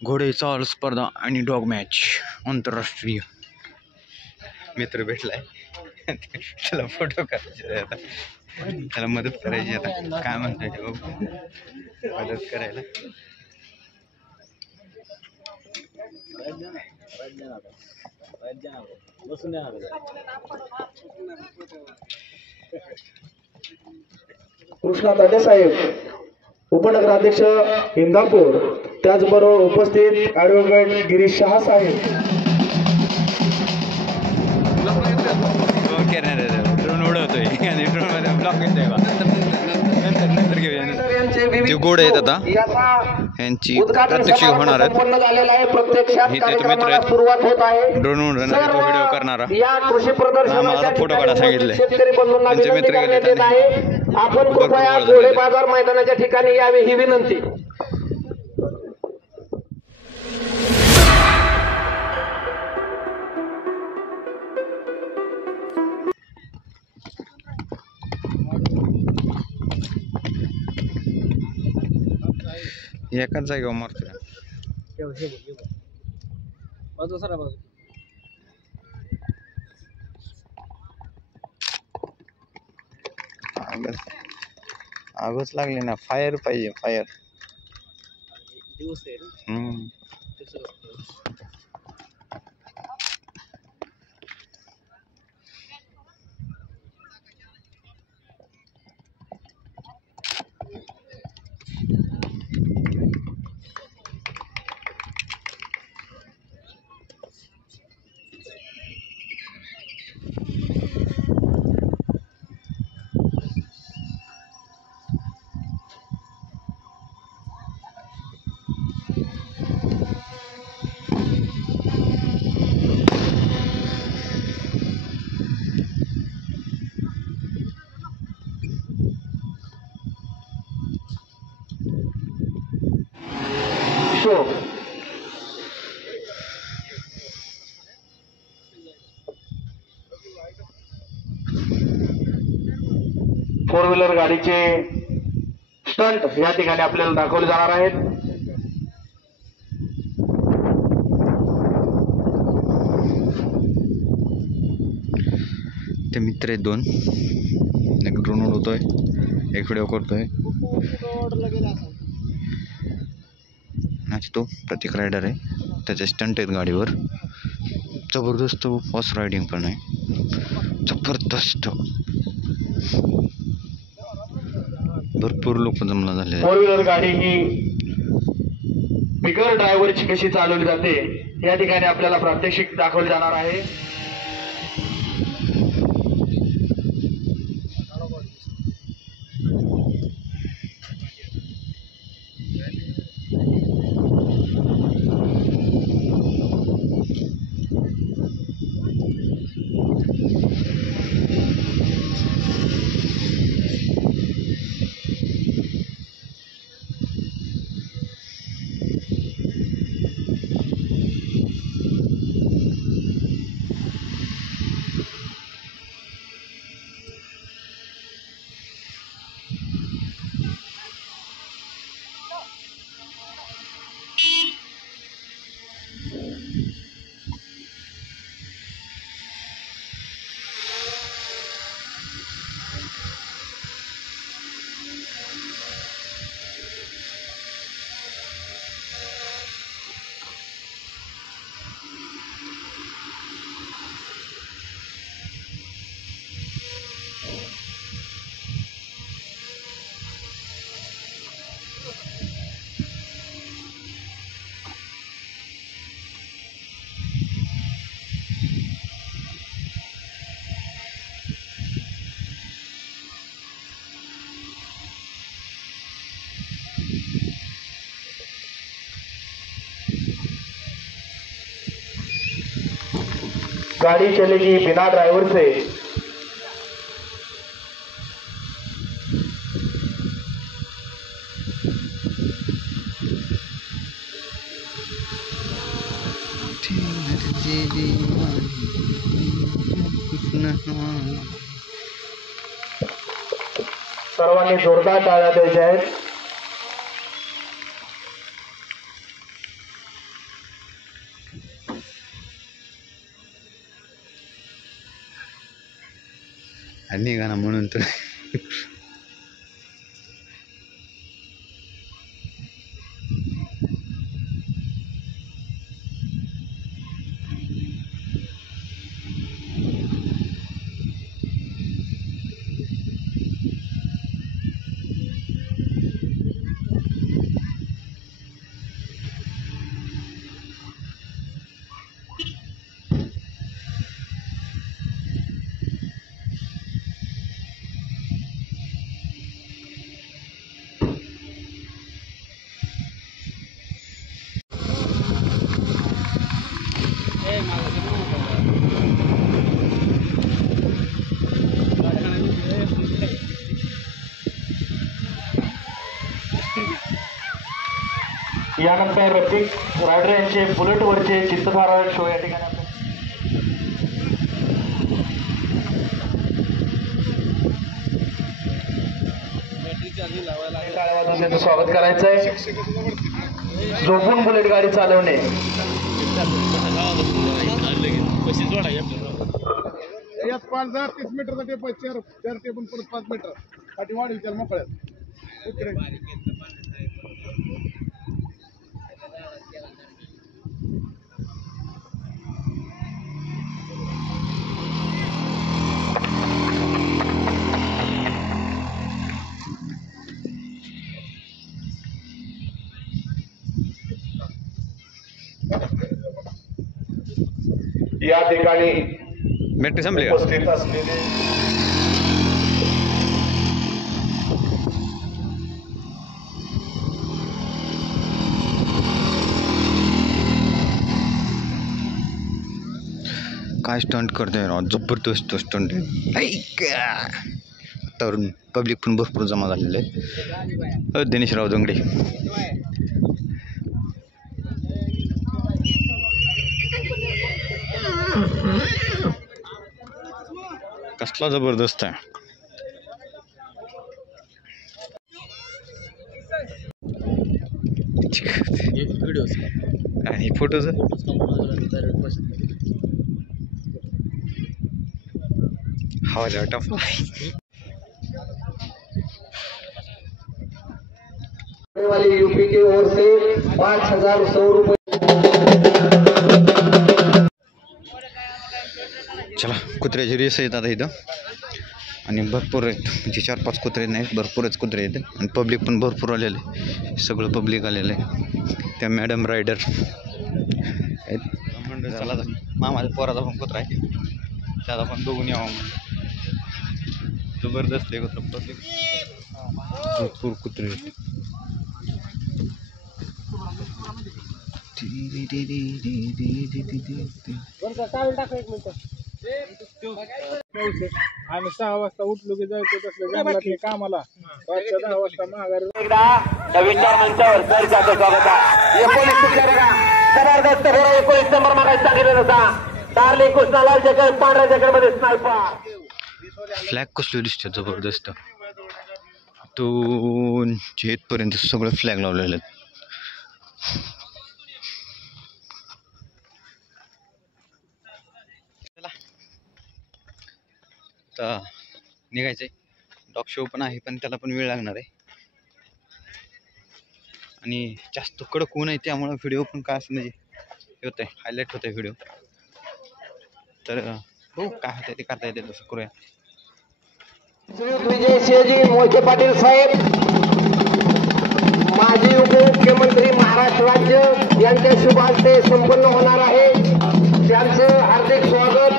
घोडे चाल स्पर्धा आणि डॉग मॅच आंतरराष्ट्रीय. मित्र भेटलाय, त्याला फोटो करायचे आता, त्याला मदत करायची आता. काय म्हणतोय ते बघू, मदत करायला. कृष्णा तांडे साहेब, उपनगराध्यक्ष इंदापूर, त्याचबरोबर उपस्थित ॲडव्होकेट गिरीश शहा साहेब. ड्रोन उडवतोय आणि ड्रोन मध्ये ब्लॉक ते घोडे आहेत आता, यांची प्रत्यक्ष होणार आहेत. इथे तो मित्र आहेत, ड्रोन उडवणार व्हिडिओ करणारा. आम्हाला फोटो काढा सांगितले, त्यांचे मित्र गेले. आपण कृपया घोडे बाजार मैदानाच्या ठिकाणी यावे ही विनंती. एकाच जागेवर मारतोय. आगच लागले ना, फायर पाहिजे, फायर. फोर व्हीलर गाडीचे स्टंट या ठिकाणी आपल्याला दाखवले जाणार आहेत. ते मित्र आहेत दोन, एक ड्रोन उडवतोय, एक व्हिडिओ करतोय. तो प्रतीक रायडर आहे, त्याचे स्टंट आहेत गाडीवर. जबरदस्त हॉर्स रायडिंग पण आहे, जबरदस्त. भरपूर लोक जमला झाले. फोर व्हीलर गाडी ही बिगर ड्रायव्हरची कशी चालवली जाते या ठिकाणी आपल्याला प्रात्यक्षिक दाखवले जाणार आहे. गाड़ी चलेगी बिना ड्राइवर से। सर्वांनी जोरदार टाळ्या द्यायच्या आहेत। आणि गाणं म्हणून तर यानंतर रफिक रायडर यांचे बुलेटवरचे चित्रधारक शो या ठिकाणी टाळ्या स्वागत करायचं आहे। झोपून बुलेट गाडी चालवणे। 30 मीटरचा टेप आहे, चार टेपून परत 5 मीटर साठी वाढीव त्याला मोकळ्यात। या ठिकाणी बॅटरी संपली का? उपस्थित असलेले काय स्टंट करतोय राव, जबरदस्त स्टंट आहे। तर पब्लिक पण भरपूर जमा झालेले आहे। दिनेशराव दंगडे कसला जबरदस्त आहे। आणि फोटोच हवा टफ वाली यूपी की ओर से 5100 रुपये। चला कुत्र्याची रेस आहेत आता इथं आणि भरपूर आहेत, म्हणजे 4-5 कुत्रे नाहीत, भरपूरच कुत्रे आहेत आणि पब्लिक पण भरपूर आलेले, सगळं पब्लिक आलेलं आहे। त्या मॅडम रायडर आहेत म्हणलं चला मामाच्या पोराचा पण कुत्रा आहे, त्याला पण बघून यावं म्हणून। जबरदस्त आहे कुत्रा, पब्लिक भरपूर कुत्रे आहेत। आम्ही 6 वाजता उठलो की जायचो तसलं जंगलातले कामाला, 10 वाजता माघारी। विचार मंचावर सरकारचं स्वागत आहे। 19 नंबर मागायला सांगितलं होता। डार्लिंग कृष्णा लाल जॅकेट पांढऱ्या जॅकेट मध्ये स्नायपर। फ्लॅग कसले दिसते जबरदस्त, तो इथपर्यंत सगळं फ्लॅग लावलेले आहेत। चला निघायचंय, डॉग शो पण आहे पण त्याला पण वेळ लागणार आहे आणि जास्त कडक ऊन आहे, त्यामुळे व्हिडिओ पण काय असं म्हणजे होत आहे, हायलाईट होत आहे व्हिडिओ। तर हो काय होतं ते करता येते तसं करूया। विजय सिंहजी मोहिते पाटील साहेब, माजी उपमुख्यमंत्री महाराष्ट्र राज्य यांच्या शुभ हस्ते संपन्न होणार आहे। त्यांचं हार्दिक स्वागत।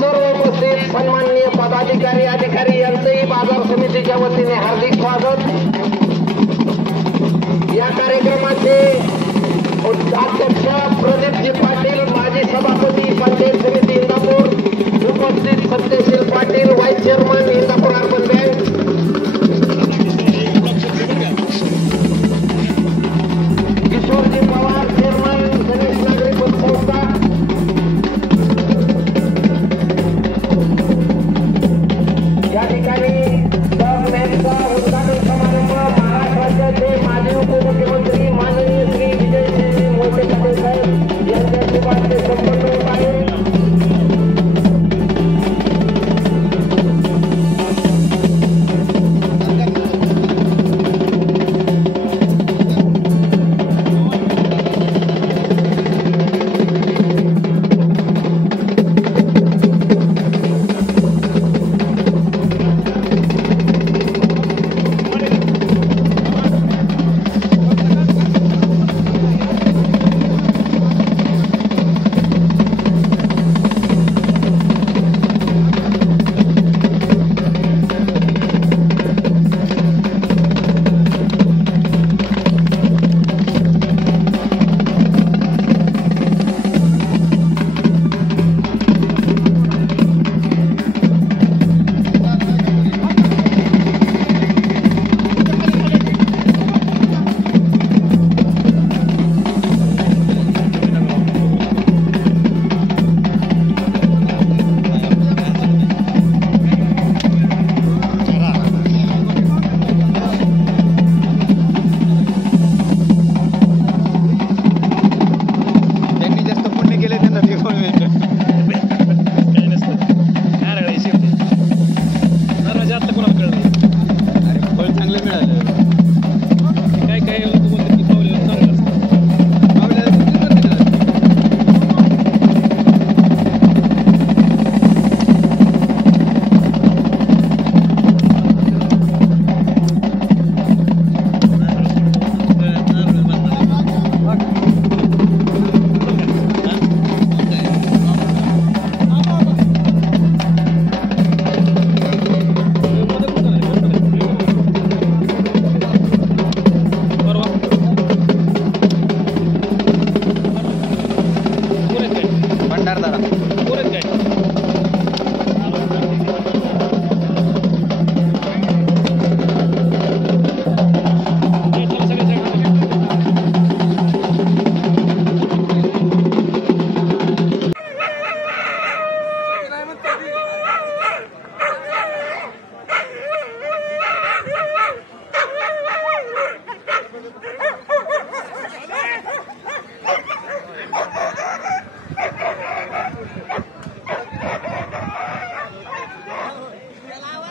सर्व उपस्थित सन्माननीय पदाधिकारी अधिकारी यांचंही बाजार समितीच्या वतीने हार्दिक स्वागत। या कार्यक्रमाचे अध्यक्ष प्रदीपजी पाटील, माजी सभापती पंचायत समिती इंदापूर, या ठिकाणी डॉग मॅचचा उद्घाटन समारंभ महाराष्ट्राचे माजी उपमुख्यमंत्री माननीय श्री विजयसिंह मोहिते पाटील साहेब यांच्या शुभ हस्ते संपन्न होत आहे.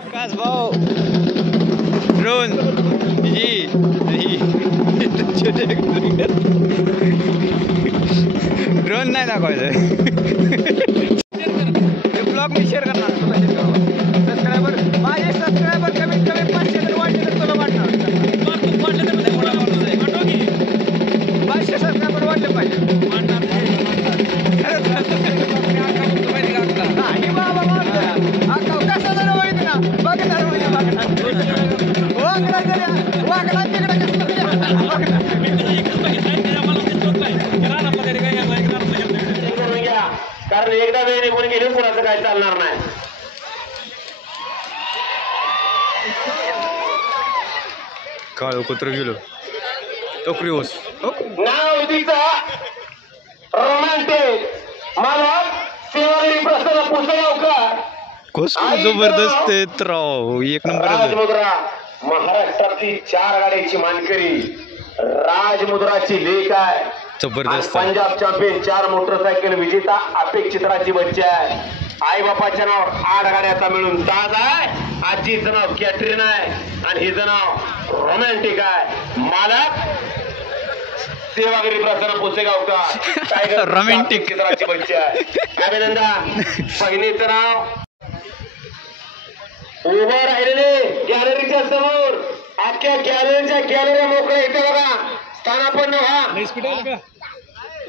विकास भाऊ ड्रोन जी ड्रोन नाही दाखवायचं ब्लॉग मी शेअर करणार सबस्क्रायबर माझे सबस्क्रायबर कमीत कमी 500 तरी वाटले तर तुला वाटणार 500 सबस्क्रायबर वाटले पाहिजे आणि बाबा कसं जरा होईल ना बघणार वाकडा कारण एकदा वेळ निघून गेली कोणाचं काय चालणार नाही. काळ कुत्र गेलो टोकरी होस नाव तिचा रोमॅन्टिक मालक सेवागिरी प्रसन्न पुसेगावकर कसं जबरदस्त आहे तर एक नंबर राजमुद्रा महाराष्ट्रातली 4 गाड्याची मानकरी राजमुद्राची लेख आहे. जबरदस्त पंजाब चॅम्पियन 4 मोटरसायकल विजेता अपेक्षितराची बच्ची आहे. आई बापाच्या नावावर 8 गाड्याचा मिळून ताज आहे. आजीचं नाव कॅटरीन आहे आणि हिचं नाव रोमॅन्टिक आहे. मालक सेवागिरी प्रसन्न पुसेगावकर टायगर रोमॅन्टिक चित्राची बच्ची आहे. अभिनंदन. बहिणीचं नाव उभं राहिलेले गॅलरीच्या समोर अख्ख्या गॅलरीच्या गॅलरी मोकळ्या इथे बघा स्थानापन्न व्हा.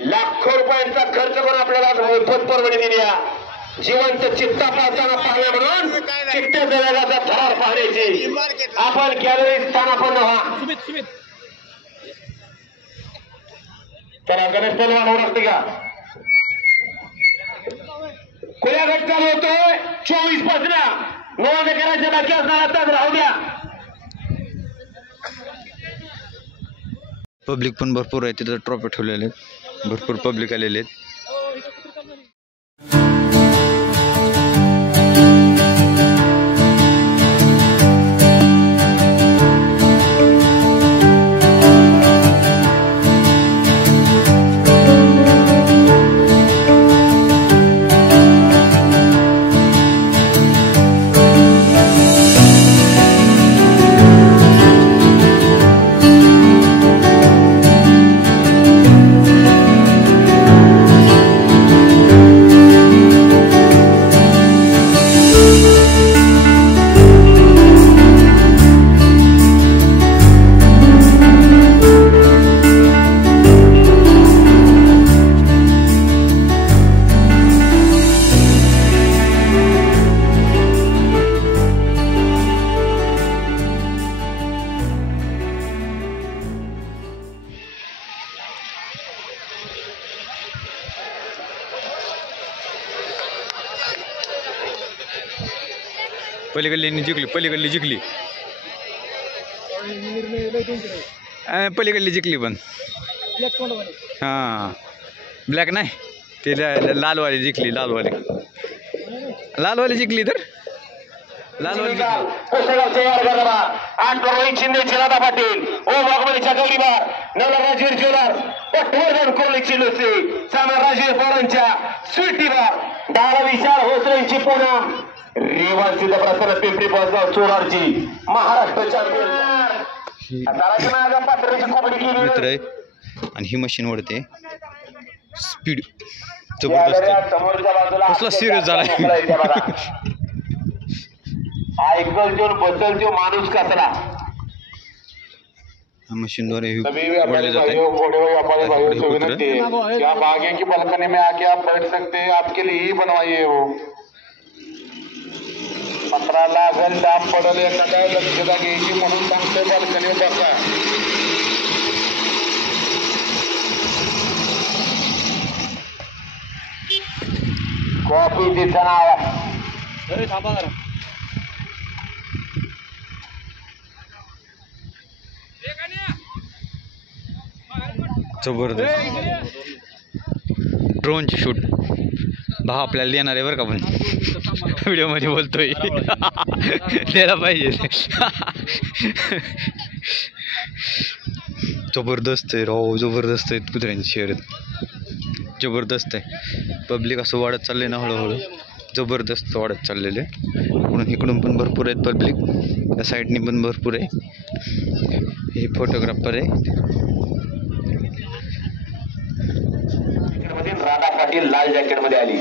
लाखो रुपयांचा खर्च करून आपल्याला मोफत परवडी दिली आहे. जिवंत चित्ता पाहताना पाहण्या म्हणून चित्ते जगाचा थरार पाहण्याची आपण गॅलरी स्थानापन्न व्हा. त्याला गणेश पहलवान होऊ लागते का खुल्या गट चालू होतोय 24 पासून नोंद करायच्या बाकी असणार आताच राहू द्या. पब्लिक पण भरपूर आहे तिथं ट्रॉफी ठेवलेले भरपूर पब्लिक आलेले आहेत. पलीकडली जिंकली, पलीकडली जिंकली, पलीकडली जिंकली पण. हां ब्लॅक नाही ते लालवाली जिंकली, लालवाली जिंकली तर लालवाली शिंदे चिरादा पाटील ओ वाघमणीच्या गौरीबार नवराजीर ज्वेलर पटवर्धन कोरली चिलुसे साम्राज्य पवारांच्या स्वीटीबार डाळ विशाल होसरेंची पुन्हा रेवाल सिद्धप्रसन्न पिंपरी बसगाव चोरारची महाराष्ट्र चॅम्पियन मित्र आहे. आणि ही मशीन ओढते स्पीड जबरदस्त, कसला सिरियस झाला ऐकल जो बसल जो माणूस कसला मशीनद्वारे व्यापारी आप आगे की बालकनी में आके आप बैठ सकते हैं, आपके लिए ही बनवाई है वो. 15 लागल दाम पडल एखाद्या लक्षता घ्यायची म्हणून सांगतोय बाल्कनीवर बसा. कॉफी तिचं नाव जबरदस्त ड्रोनची शूट भाव आपल्याला देणार आहे बरं का, पण व्हिडिओमध्ये बोलतोय द्यायला पाहिजे. जबरदस्त आहे राव, जबरदस्त आहेत कुत्र्यांची शर्यत, जबरदस्त आहे. पब्लिक असं वाढत चाललंय ना हळूहळू, जबरदस्त वाढत चाललेले. इकडून पण भरपूर आहेत पब्लिक, त्या साईडनी पण भरपूर आहे. हे फोटोग्राफर आहे राधा पाटील लाल जॅकेट मध्ये आली.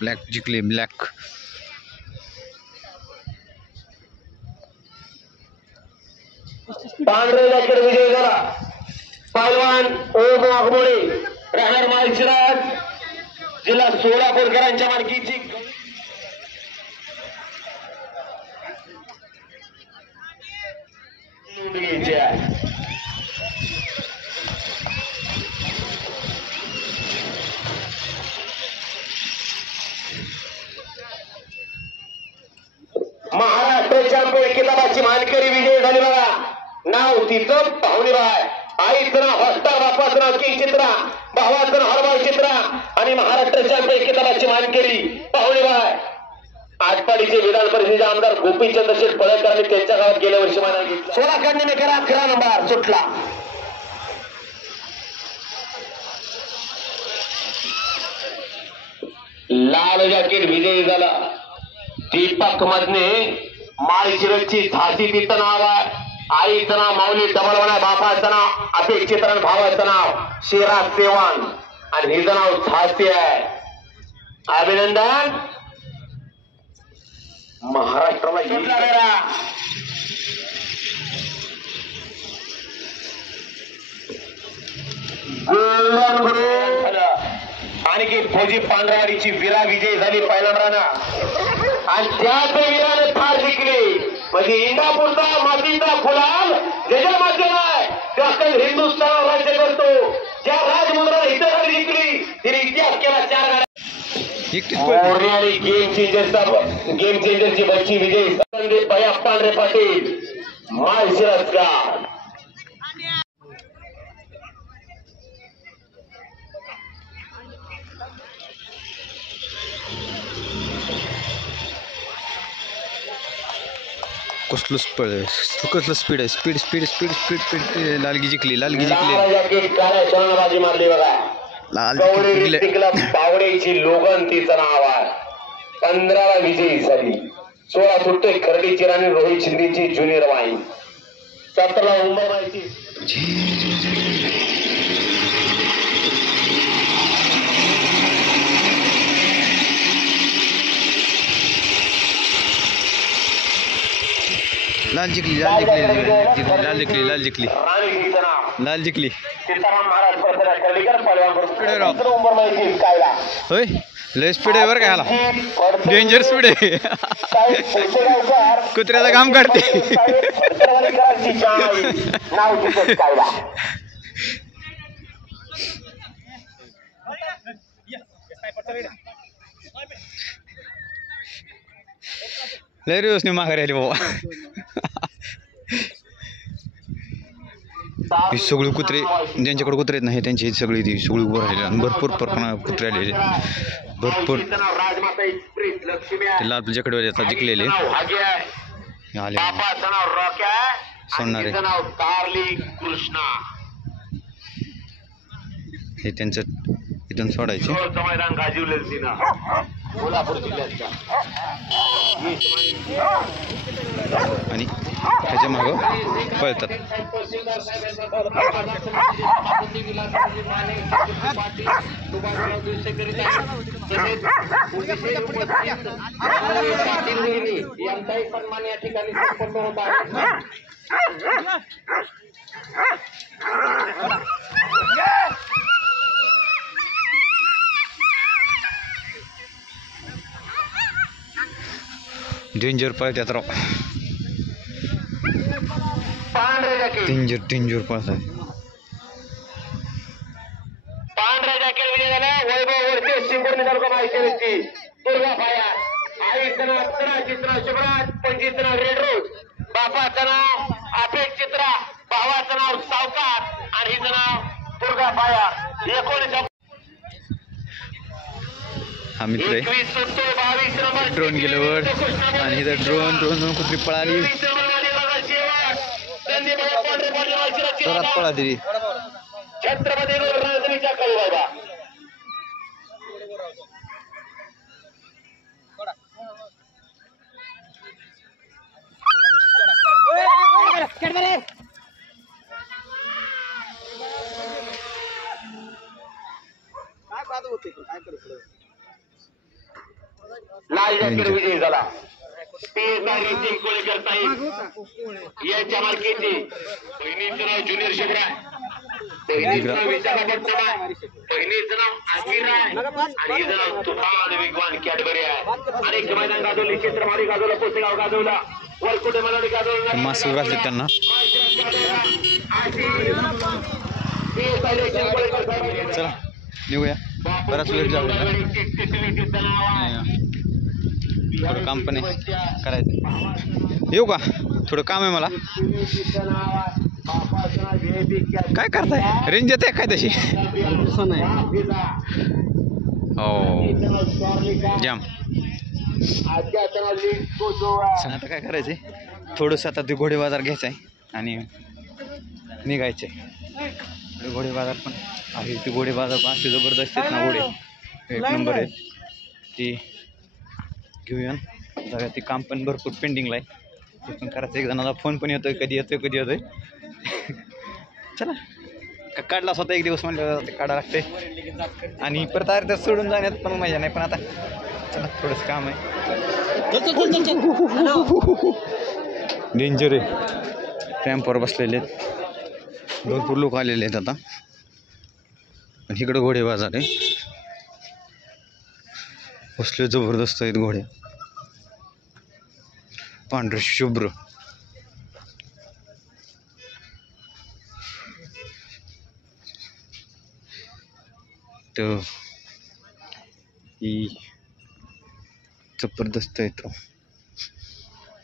ब्लॅक जिंकली, ब्लॅक पांढरे जॅकेट विजय झाला. पहलवान ओम वाघमोळे राहणार माळशिरस जिल्हा सोलापूरकरांच्या मालकीची महाराष्ट्र चॅम्पियन किताबाची मानकरी विजय झाली बघा. नाव तिचं पाहुणेबाई, आईचं नाव हॉस्टार, बापाचं नाव की चित्रा, भावाचं नाव हरबाळ चित्रा आणि महाराष्ट्र चॅम्पियन किताबाची मानकरी पाहुणेबाई. आटपाडीचे विधान परिषदेचे आमदार गोपीचंद शेठ पळकरांनी त्यांच्या गावात गेल्या वर्षी मान घेतला. 16 खंडीने करा 11 नंबर सुटला. लाल जॅकेट विजयी झाला. दीपक मधने माळशिरसची झाशी तिचं नाव आहे. आईचं नाव माऊली डबलवान आहे, बापाचं नाव अपेक्षित, भावाचं नाव शिराज चव्हाण आणि हिचं नाव झाशी आहे. अभिनंदन. महाराष्ट्राला आणखी फौजी पांढरवाडीची विरा विजय झाली पहिल्यांदा आणि त्याच विराने थार जिंकली. म्हणजे इंदापूरचा मातीचा फुलाल ज्याच्या माध्यम आहे तो अखंड हिंदुस्थान राज्य करतो. ज्या राजमुद्रा इतर जिंकली तिने इतिहास केला. 4 गाड्या गेम चेंजरची बच्ची विजय संदीप भैया पांढरे पाटील माळशिरसकर. कसलं स्पीड आहे, speed speed speed speed speed. लालगी जिंकली, लालगी जिंकली, बाजी मारली बघा. लाल पावड्याची लोगन तिचं नाव आहे. 15 विजयी झाली. 16 सुटतोय खर्डीची राणी रोहित शिंदेची ज्युनियर वाईन. 17 उंबरमाईची लाल जिंकली, लाल जिंकली, लाल जिंकली, लाल जिंकली, लाल जिंकली. सीताराम महाराज प्रसन्न खर्डीकर पहलवान उंबरमाईची कायला होय. लय स्पीड आहे बरं का ह्याला, डेंजर स्पीड आहे. कुत्र्याचं काम काढते. लय दिवस नाही माघारी आली बाबा. ही सगळी कुत्रे ज्यांच्याकडे कुत्रे आहेत ना, हे त्यांची सगळी ती सगळी उभं राहिलेली आणि भरपूर प्रमाणात कुत्रे आलेले, भरपूर. ते लाल जकडे आता जिंकलेले आले सोडणारे. हे त्यांचं इथून सोडायचे आणि त्याच्या मागं पळतात. यांचाही सन्मान या ठिकाणी संपन्न होत आहे. डेंजर पळतात राव, डेंजर पळतात. पांढऱ्या जॅकेट विजय झाला वैभव वरती शिंगोर्णी तालुका माहिती दुर्गा फाया. आईचं नाव चित्रा शिवराज, पंजीचं नाव रेड रोज, बापाचं नाव अपेक चित्रा, भावाचं नाव सावकार आणि हिचं नाव दुर्गा फाया. 19 हा मित्र आहे. 22 नंबर ड्रोन गेलं वर आणि इथं ड्रोन कुत्री पळाली, जोरात पळाली. छत्रपती राजनीच्या कळू बाबा. लाल जॅकेट विजयी झाला. PSI कोळेकर साहेब यांच्या मालकीची. बहिणीचं नाव ज्युनियर शिवराय, बहिणीचं नाव विशाखा पटनाय, बहिणीचं नाव आमिर राय आणि हिचं नाव तुफान वेगवान कॅडबरी आहे. अनेक मैदान गाजवली, क्षेत्रमारी गाजवला, पोसेगाव गाजवला, वरकुटे मैदानी गाजवला. मास्क घातले त्यांना. चला निघूया, बराच वेळ झाला. थोडं काम पण आहे करायचं. येऊ का, थोडं काम आहे मला. काय करताय, रेंज येते काय तशी? हो जाम. आता काय करायचंय, थोडंसं आता ते घोडे बाजार घ्यायचा आहे आणि निघायचे. घोडे बाजार पण आहे, ते घोडे बाजार पण असे जबरदस्त आहेत ना, घोडे एक नंबर आहेत. ती घेऊया जाऊया. ते काम पण भरपूर पेंडिंगला आहे, ते पण करायचं. एक जणाला फोन पण येतोय, कधी येतोय. चला काढला स्वतः एक दिवस म्हणलं ते काढा लागते आणि परत अर्ध्यात सोडून जाण्यात पण मजा नाही. पण आता चला थोडंसं काम आहे. डेंजर आहे. रॅम्पवर बसलेले आहेत, भरपूर लोक आलेले आहेत आता. पण इकडं घोडे बाजार आहे, बसले जबरदस्त आहेत घोडे, पांढरे शुभ्र. तर ही जबरदस्त आहेत,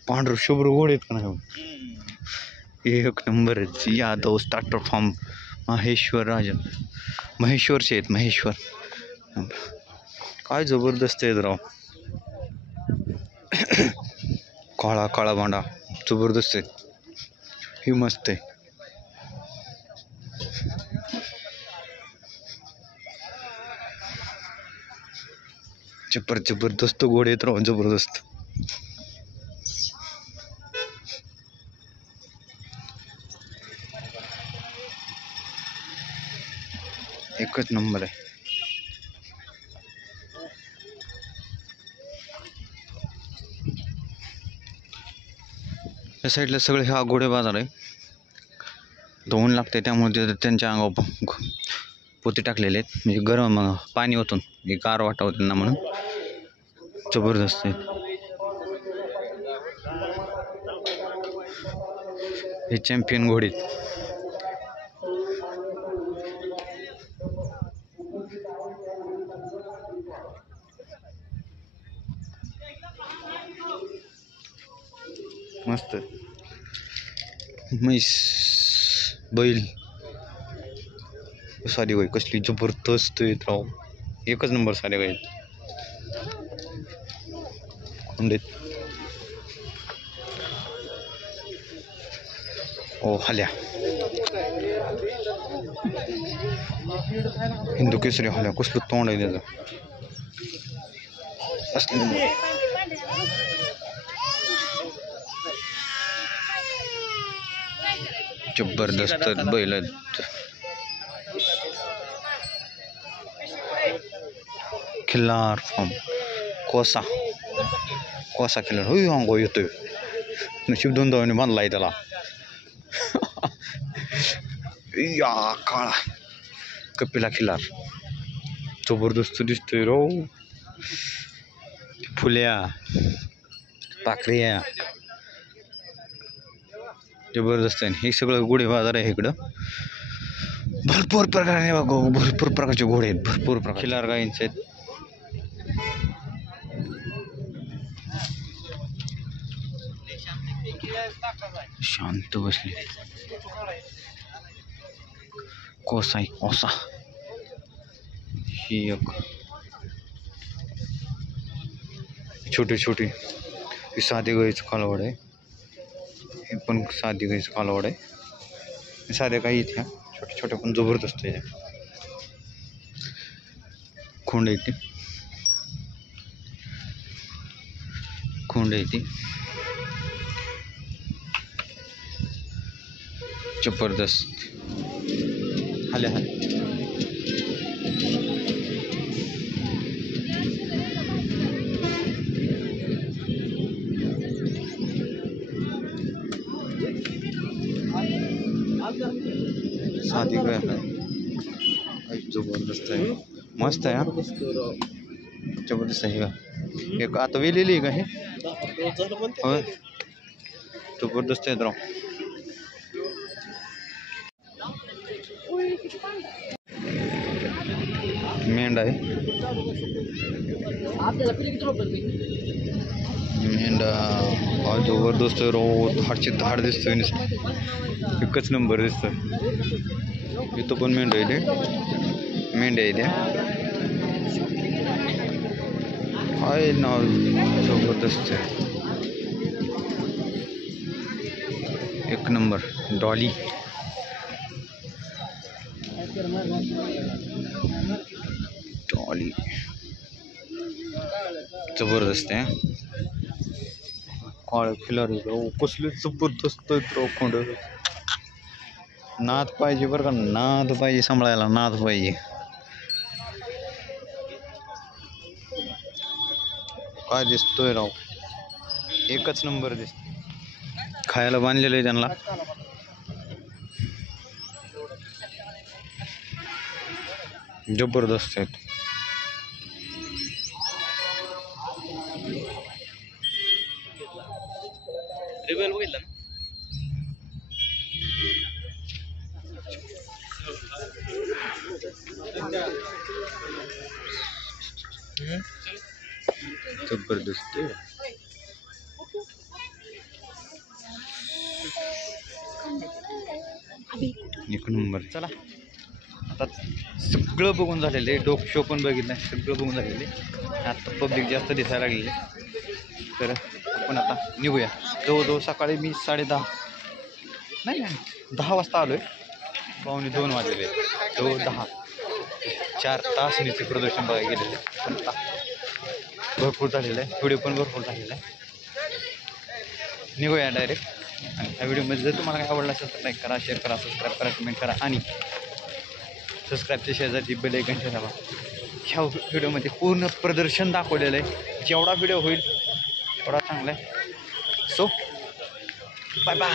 पांढरे शुभ्र घोडे आहेत का नाही, एक नंबर आहेत. यादव स्टार्टर फार्म महेश्वर राजा, महेश्वरचे आहेत, महेश्वर. काय जबरदस्त आहेत राव, काळा काळा भांडा जबरदस्त आहे. ही मस्त आहे. जबरदस्त घोडे आहेत राव, जबरदस्त. एकच नंबर आहे. या साईडला सगळे हा घोडे बाजार आहे. धुवून लागते त्यामुळे त्यांच्या अंगावर पोते टाकलेले आहेत म्हणजे गरम पाणी ओतून गार वाटावं त्यांना म्हणून. जबरदस्त आहेत हे चॅम्पियन घोडे. मस्त म्हैस बैल साधी गाय कसली जबरदस्त आहेत राव. एकच नंबर साध्या गाय कोंडेत. ओ हल्या हिंदू केसरी हल्या कसलं तोंड आहे त्याचं असलं. जबरदस्त बैल आहेत. खिल्लार फॉर्म कोसा खिल्लार होय अंगो येतोय. नशीब 2 धावांनी बांधलाय त्याला. या काळा कपिला खिल्लार जबरदस्त दिसतोय रो. फुल्या पाखऱ्या जबरदस्त आहे. हे सगळं घोडे बाजार आहे इकडं. भरपूर प्रकारे भरपूर प्रकारचे घोडे आहेत. भरपूर प्रकार खिल्लार गायींचे आहेत. शांत बसले. कोसा ही एक छोटी ही साधी गाईचं कालवड आहे. हे पण साधी गाईचं कालवड आहे. साध्या गाई इथे छोटे पण जबरदस्त आहे. खोंड येते जबरदस्त हल्या साधी गाय आहे. जबरदस्त आहे. मस्त आहे. जबरदस्त आहे. एक आता वेलेली आहे का हे होय जबरदस्त आहे राव. मेंढा आहे. मेंढा जबरदस्त रो. धाड दिसतोय एकच नंबर दिसतोय. इथं पण मेंढा आहे. मेंढ्या आहे त्या आहे ना. जबरदस्त आहे. एक नंबर डॉली जबरदस्त आहे. काळ खिलार कसले जबरदस्त खोंड. नाद पाहिजे बरं का. नाद पाहिजे सांभाळायला. नाद पाहिजे. काय दिसतोय राव. एकच नंबर दिसतोय. खायला बांधलेलं आहे त्यांना. जबरदस्त आहेत. जबरदस्त एक नंबर. चला आता सगळं बघून झालेलं आहे. डोक शो पण बघितलं. सगळं बघून झालेलं आहे. आता पब्लिक जास्त दिसायला लागलेली. तर आपण आता निघूया. जवळजवळ सकाळी मी 10:30 नाही 10 वाजता आलोय. 1:45 वाजलेले. जवळ 4 तास नीचे प्रदर्शन बघायला गेलेले. पण आता भरपूर झालेलं आहे. व्हिडिओ पण भरपूर झालेला आहे. निघूया डायरेक्ट. आणि ह्या व्हिडिओमध्ये जर तुम्हाला काय आवडला असेल तर लाईक करा, शेअर करा, सबस्क्राईब करा, कमेंट करा. आणि सबस्क्राईबच्या शेजारची बेल आयकॉन ठेवा. ह्या व्हिडिओमध्ये पूर्ण प्रदर्शन दाखवलेलं आहे. जेवढा व्हिडिओ होईल तेवढा चांगला आहे. So bye bye.